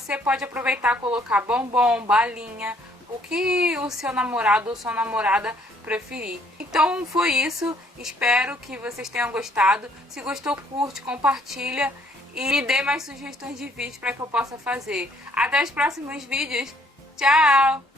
você pode aproveitar e colocar bombom, balinha, o que o seu namorado ou sua namorada preferir. Então foi isso, espero que vocês tenham gostado. Se gostou, curte, compartilha e me dê mais sugestões de vídeos para que eu possa fazer. Até os próximos vídeos, tchau!